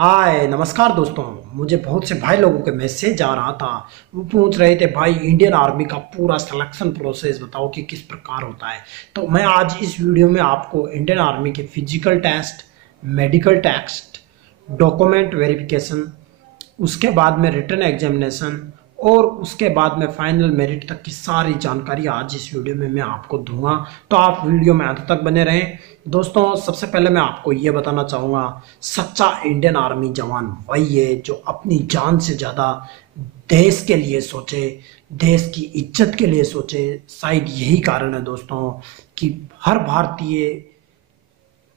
हाय नमस्कार दोस्तों। मुझे बहुत से भाई लोगों के मैसेज आ रहा था। वो पूछ रहे थे भाई इंडियन आर्मी का पूरा सिलेक्शन प्रोसेस बताओ कि किस प्रकार होता है। तो मैं आज इस वीडियो में आपको इंडियन आर्मी के physical test, medical test, document verification, उसके बाद में रिटन एग्जामिनेशन और उसके बाद में फाइनल मेरिट तक की सारी जानकारी आज इस वीडियो में मैं आपको दूंगा। तो आप वीडियो में अंत तक बने रहें। दोस्तों सबसे पहले मैं आपको ये बताना चाहूँगा, सच्चा इंडियन आर्मी जवान वही है जो अपनी जान से ज़्यादा देश के लिए सोचे, देश की इज्जत के लिए सोचे। शायद यही कारण है दोस्तों कि हर भारतीय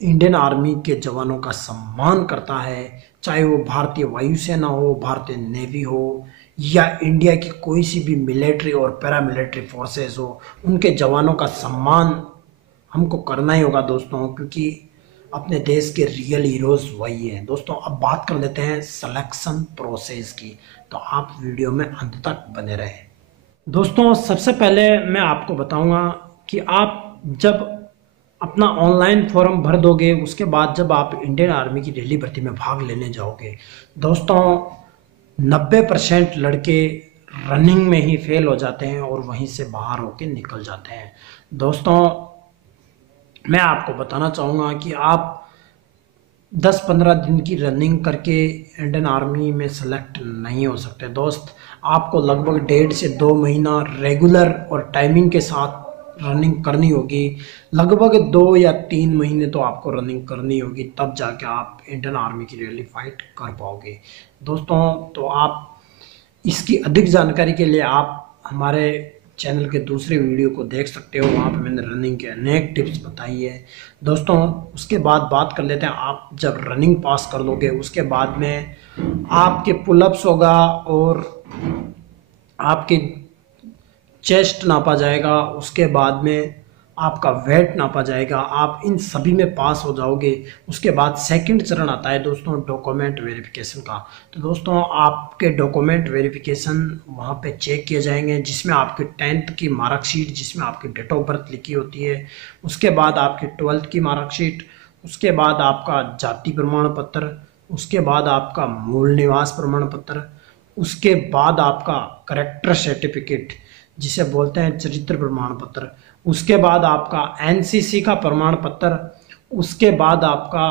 इंडियन आर्मी के जवानों का सम्मान करता है, चाहे वो भारतीय वायुसेना हो, भारतीय नेवी हो या इंडिया की कोई सी भी मिलिट्री और पैरामिलिट्री फोर्सेस हो। उनके जवानों का सम्मान हमको करना ही होगा दोस्तों, क्योंकि अपने देश के रियल हीरोज वही हैं। दोस्तों अब बात कर लेते हैं सिलेक्शन प्रोसेस की, तो आप वीडियो में अंत तक बने रहें। दोस्तों सबसे पहले मैं आपको बताऊंगा कि आप जब अपना ऑनलाइन फॉर्म भर दोगे, उसके बाद जब आप इंडियन आर्मी की दिल्ली भर्ती में भाग लेने जाओगे, दोस्तों 90% लड़के रनिंग में ही फेल हो जाते हैं और वहीं से बाहर होके निकल जाते हैं। दोस्तों मैं आपको बताना चाहूँगा कि आप 10-15 दिन की रनिंग करके इंडियन आर्मी में सेलेक्ट नहीं हो सकते दोस्त। आपको लगभग 1.5 से 2 महीना रेगुलर और टाइमिंग के साथ रनिंग करनी होगी। लगभग 2 या 3 महीने तो आपको रनिंग करनी होगी, तब जाके आप इंडियन आर्मी की रियली फाइट कर पाओगे दोस्तों। तो आप इसकी अधिक जानकारी के लिए आप हमारे चैनल के दूसरे वीडियो को देख सकते हो, वहाँ पे मैंने रनिंग के अनेक टिप्स बताई है दोस्तों। उसके बाद बात कर लेते हैं, आप जब रनिंग पास कर लोगे उसके बाद में आपके पुलअप्स होगा और आपके चेस्ट नापा जाएगा, उसके बाद में आपका वेट नापा जाएगा। आप इन सभी में पास हो जाओगे। उसके बाद सेकंड चरण आता है दोस्तों डॉक्यूमेंट वेरिफिकेशन का। तो दोस्तों आपके डॉक्यूमेंट वेरिफिकेशन वहाँ पे चेक किए जाएंगे, जिसमें आपकी 10th की मार्कशीट, जिसमें आपकी डेट ऑफ बर्थ लिखी होती है, उसके बाद आपकी 12th की मार्कशीट, उसके बाद आपका जाति प्रमाण पत्र, उसके बाद आपका मूल निवास प्रमाण पत्र, उसके बाद आपका करेक्टर सर्टिफिकेट जिसे बोलते हैं चरित्र प्रमाण पत्र, उसके बाद आपका एनसीसी का प्रमाण पत्र, उसके बाद आपका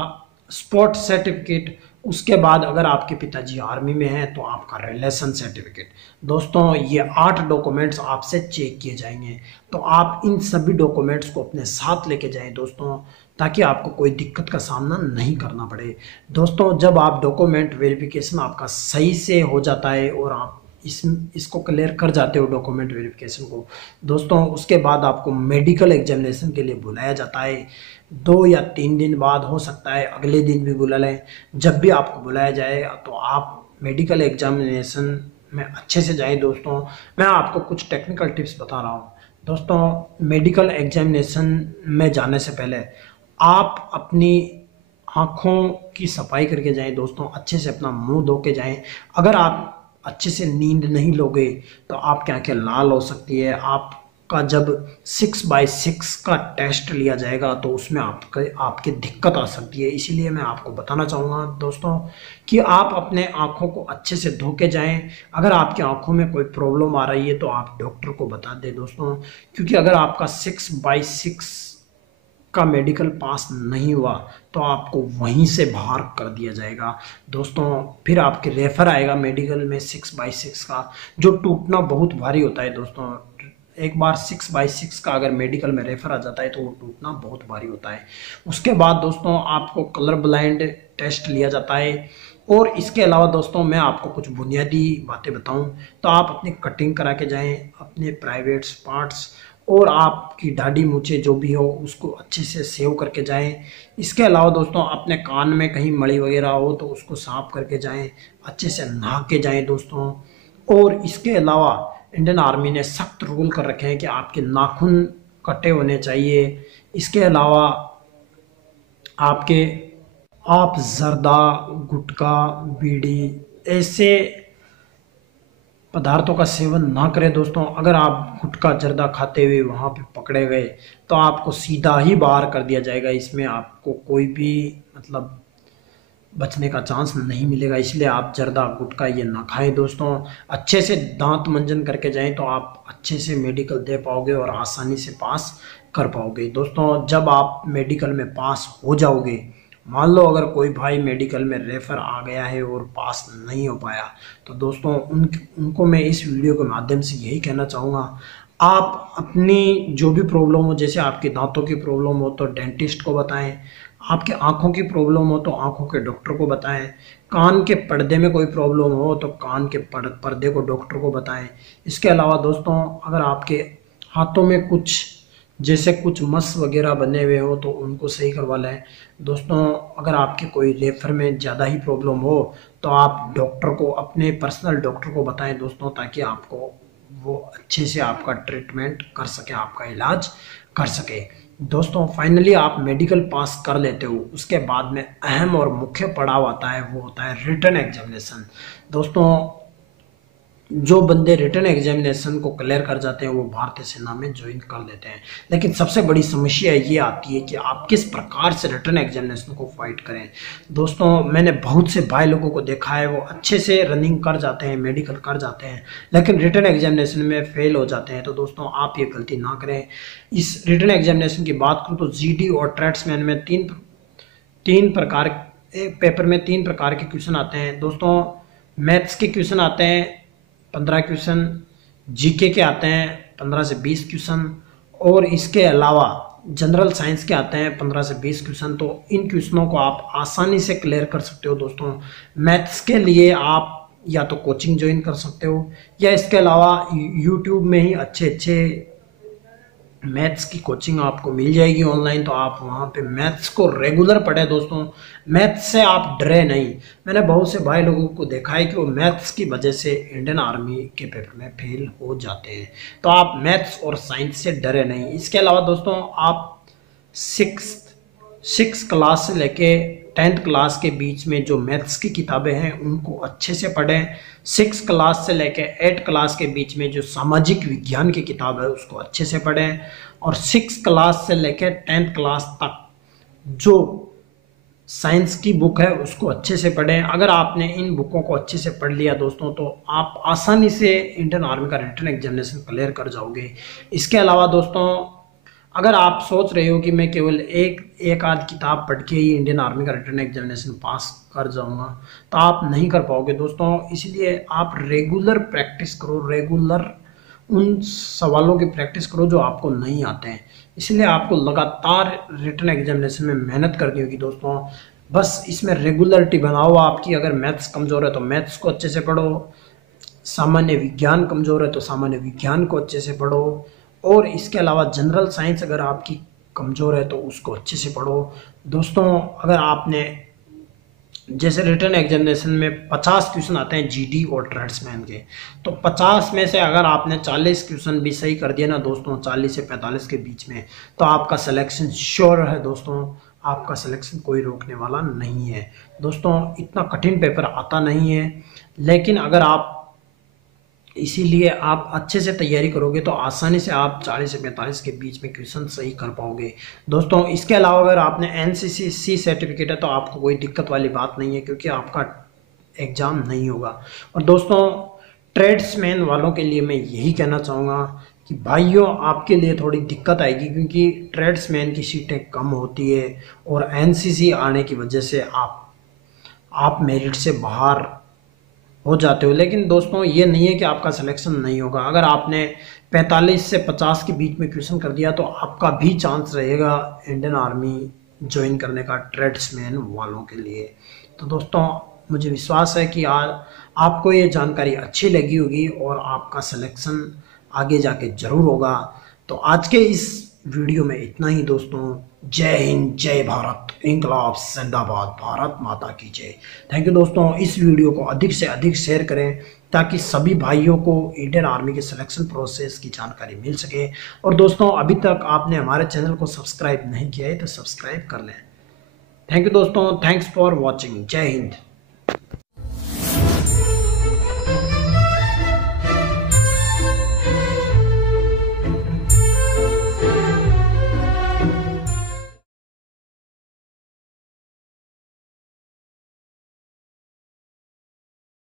स्पोर्ट सर्टिफिकेट, उसके बाद अगर आपके पिताजी आर्मी में हैं तो आपका रिलेशन सर्टिफिकेट। दोस्तों ये 8 डॉक्यूमेंट्स आपसे चेक किए जाएंगे। तो आप इन सभी डॉक्यूमेंट्स को अपने साथ लेके जाएं दोस्तों, ताकि आपको कोई दिक्कत का सामना नहीं करना पड़े। दोस्तों जब आप डॉक्यूमेंट वेरिफिकेशन आपका सही से हो जाता है और आप इसको क्लियर कर जाते हो डॉक्यूमेंट वेरिफिकेशन को दोस्तों, उसके बाद आपको मेडिकल एग्जामिनेशन के लिए बुलाया जाता है। 2 या 3 दिन बाद, हो सकता है अगले दिन भी बुला लें। जब भी आपको बुलाया जाए तो आप मेडिकल एग्जामिनेशन में अच्छे से जाए दोस्तों। मैं आपको कुछ टेक्निकल टिप्स बता रहा हूँ दोस्तों। मेडिकल एग्जामिनेशन में जाने से पहले आप अपनी आँखों की सफाई करके जाएं दोस्तों, अच्छे से अपना मुंह धो के जाएं। अगर आप अच्छे से नींद नहीं लोगे तो आपकी आंखें लाल हो सकती है। आपका जब 6x6 का टेस्ट लिया जाएगा तो उसमें आपकी दिक्कत आ सकती है। इसीलिए मैं आपको बताना चाहूँगा दोस्तों कि आप अपने आँखों को अच्छे से धो के जाएँ। अगर आपकी आँखों में कोई प्रॉब्लम आ रही है तो आप डॉक्टर को बता दें दोस्तों, क्योंकि अगर आपका 6x6 का मेडिकल पास नहीं हुआ तो आपको वहीं से बाहर कर दिया जाएगा दोस्तों। फिर आपके रेफर आएगा मेडिकल में 6x6 का, जो टूटना बहुत भारी होता है दोस्तों। एक बार 6x6 का अगर मेडिकल में रेफर आ जाता है तो वो टूटना बहुत भारी होता है। उसके बाद दोस्तों आपको कलर ब्लाइंड टेस्ट लिया जाता है। और इसके अलावा दोस्तों मैं आपको कुछ बुनियादी बातें बताऊं तो आप अपनी कटिंग करा के जाएं, अपने प्राइवेट पार्ट्स और आपकी दाढ़ी मूछें जो भी हो उसको अच्छे से सेव करके जाएं। इसके अलावा दोस्तों अपने कान में कहीं मड़ी वगैरह हो तो उसको साफ करके जाएं, अच्छे से नहा के जाएं दोस्तों। और इसके अलावा इंडियन आर्मी ने सख्त रूल कर रखे हैं कि आपके नाखून कटे होने चाहिए। इसके अलावा आप जर्दा, गुटखा, बीड़ी ऐसे पदार्थों का सेवन ना करें दोस्तों। अगर आप गुटखा जर्दा खाते हुए वहाँ पे पकड़े गए तो आपको सीधा ही बाहर कर दिया जाएगा। इसमें आपको कोई भी बचने का चांस नहीं मिलेगा। इसलिए आप जर्दा गुटखा ये ना खाएं दोस्तों। अच्छे से दांत मंजन करके जाएं तो आप अच्छे से मेडिकल दे पाओगे और आसानी से पास कर पाओगे। दोस्तों जब आप मेडिकल में पास हो जाओगे, मान लो अगर कोई भाई मेडिकल में रेफर आ गया है और पास नहीं हो पाया, तो दोस्तों उनको मैं इस वीडियो के माध्यम से यही कहना चाहूँगा, आप अपनी जो भी प्रॉब्लम हो, जैसे आपके दांतों की प्रॉब्लम हो तो डेंटिस्ट को बताएं, आपके आंखों की प्रॉब्लम हो तो आंखों के डॉक्टर को बताएं, कान के पर्दे में कोई प्रॉब्लम हो तो कान के पर्दे को डॉक्टर को बताएं। इसके अलावा दोस्तों अगर आपके हाथों में कुछ जैसे कुछ मस वगैरह बने हुए हो तो उनको सही करवा लें। दोस्तों अगर आपके कोई रेफर में ज़्यादा ही प्रॉब्लम हो तो आप डॉक्टर को, अपने पर्सनल डॉक्टर को बताएं दोस्तों, ताकि आपको वो अच्छे से आपका ट्रीटमेंट कर सके, आपका इलाज कर सके। दोस्तों फाइनली आप मेडिकल पास कर लेते हो, उसके बाद में अहम और मुख्य पड़ाव आता है, वो होता है रिटन एग्जामिनेशन। दोस्तों जो बंदे रिटन एग्जामिनेशन को क्लियर कर जाते हैं वो भारतीय सेना में ज्वाइन कर लेते हैं। लेकिन सबसे बड़ी समस्या ये आती है कि आप किस प्रकार से रिटन एग्जामिनेशन को फाइट करें। दोस्तों मैंने बहुत से भाई लोगों को देखा है, वो अच्छे से रनिंग कर जाते हैं, मेडिकल कर जाते हैं, लेकिन रिटन एग्जामिनेशन में फेल हो जाते हैं। तो दोस्तों आप ये गलती ना करें। इस रिटन एग्जामिनेशन की बात करूँ तो जीडी और ट्रेड्समैन में तीन प्रकार, एक पेपर में 3 प्रकार के क्वेश्चन आते हैं। दोस्तों मैथ्स के क्वेश्चन आते हैं 15 क्वेश्चन, जीके के आते हैं 15 से 20 क्वेश्चन, और इसके अलावा जनरल साइंस के आते हैं 15 से 20 क्वेश्चन। तो इन क्वेश्चनों को आप आसानी से क्लियर कर सकते हो। दोस्तों मैथ्स के लिए आप या तो कोचिंग ज्वाइन कर सकते हो, या इसके अलावा यूट्यूब में ही अच्छे मैथ्स की कोचिंग आपको मिल जाएगी ऑनलाइन, तो आप वहाँ पे मैथ्स को रेगुलर पढ़ें। दोस्तों मैथ्स से आप डरे नहीं। मैंने बहुत से भाई लोगों को देखा है कि वो मैथ्स की वजह से इंडियन आर्मी के पेपर में फेल हो जाते हैं। तो आप मैथ्स और साइंस से डरे नहीं। इसके अलावा दोस्तों आप सिक्स क्लास से लेके 10th क्लास के बीच में जो मैथ्स की किताबें हैं उनको अच्छे से पढ़ें। 6 क्लास से लेके 8 क्लास के बीच में जो सामाजिक विज्ञान की किताब है उसको अच्छे से पढ़ें, और 6 क्लास से लेके 10th क्लास तक जो साइंस की बुक है उसको अच्छे से पढ़ें। अगर आपने इन बुकों को अच्छे से पढ़ लिया दोस्तों तो आप आसानी से इंडियन आर्मी का रिटन एग्जामिनेशन क्लियर कर जाओगे। इसके अलावा दोस्तों अगर आप सोच रहे हो कि मैं केवल एक आध किताब पढ़ के ही इंडियन आर्मी का रिटन एग्जामिनेशन पास कर जाऊंगा, तो आप नहीं कर पाओगे दोस्तों। इसलिए आप रेगुलर प्रैक्टिस करो, रेगुलर उन सवालों की प्रैक्टिस करो जो आपको नहीं आते हैं। इसलिए आपको लगातार रिटन एग्जामिनेशन में मेहनत करनी होगी दोस्तों। बस इसमें रेगुलरिटी बनाओ आपकी। अगर मैथ्स कमज़ोर है तो मैथ्स को अच्छे से पढ़ो, सामान्य विज्ञान कमज़ोर है तो सामान्य विज्ञान को अच्छे से पढ़ो, और इसके अलावा जनरल साइंस अगर आपकी कमज़ोर है तो उसको अच्छे से पढ़ो। दोस्तों अगर आपने जैसे रिटन एग्जामिनेशन में 50 क्वेश्चन आते हैं जीडी और ट्रेड्समैन के, तो 50 में से अगर आपने 40 क्वेश्चन भी सही कर दिया ना दोस्तों, 40 से 45 के बीच में, तो आपका सिलेक्शन श्योर है दोस्तों। आपका सिलेक्शन कोई रोकने वाला नहीं है दोस्तों। इतना कठिन पेपर आता नहीं है, लेकिन अगर आप इसीलिए आप अच्छे से तैयारी करोगे तो आसानी से आप 40 से 45 के बीच में क्वेश्चन सही कर पाओगे दोस्तों। इसके अलावा अगर आपने NCC सर्टिफिकेट है तो आपको कोई दिक्कत वाली बात नहीं है, क्योंकि आपका एग्ज़ाम नहीं होगा। और दोस्तों ट्रेड्समैन वालों के लिए मैं यही कहना चाहूँगा कि भाइयों आपके लिए थोड़ी दिक्कत आएगी, क्योंकि ट्रेड्समैन की सीटें कम होती है और NCC आने की वजह से आप मेरिट से बाहर हो जाते हो। लेकिन दोस्तों ये नहीं है कि आपका सिलेक्शन नहीं होगा। अगर आपने 45 से 50 के बीच में क्वेश्चन कर दिया तो आपका भी चांस रहेगा इंडियन आर्मी ज्वाइन करने का, ट्रेड्समैन वालों के लिए। तो दोस्तों मुझे विश्वास है कि आपको ये जानकारी अच्छी लगी होगी और आपका सिलेक्शन आगे जाके ज़रूर होगा। तो आज के इस वीडियो में इतना ही दोस्तों। जय हिंद, जय भारत, इंकलाब जिंदाबाद, भारत माता की जय। थैंक यू दोस्तों। इस वीडियो को अधिक से अधिक शेयर करें ताकि सभी भाइयों को इंडियन आर्मी के सिलेक्शन प्रोसेस की जानकारी मिल सके। और दोस्तों अभी तक आपने हमारे चैनल को सब्सक्राइब नहीं किया है तो सब्सक्राइब कर लें। थैंक यू दोस्तों, थैंक्स फॉर वॉचिंग। जय हिंद।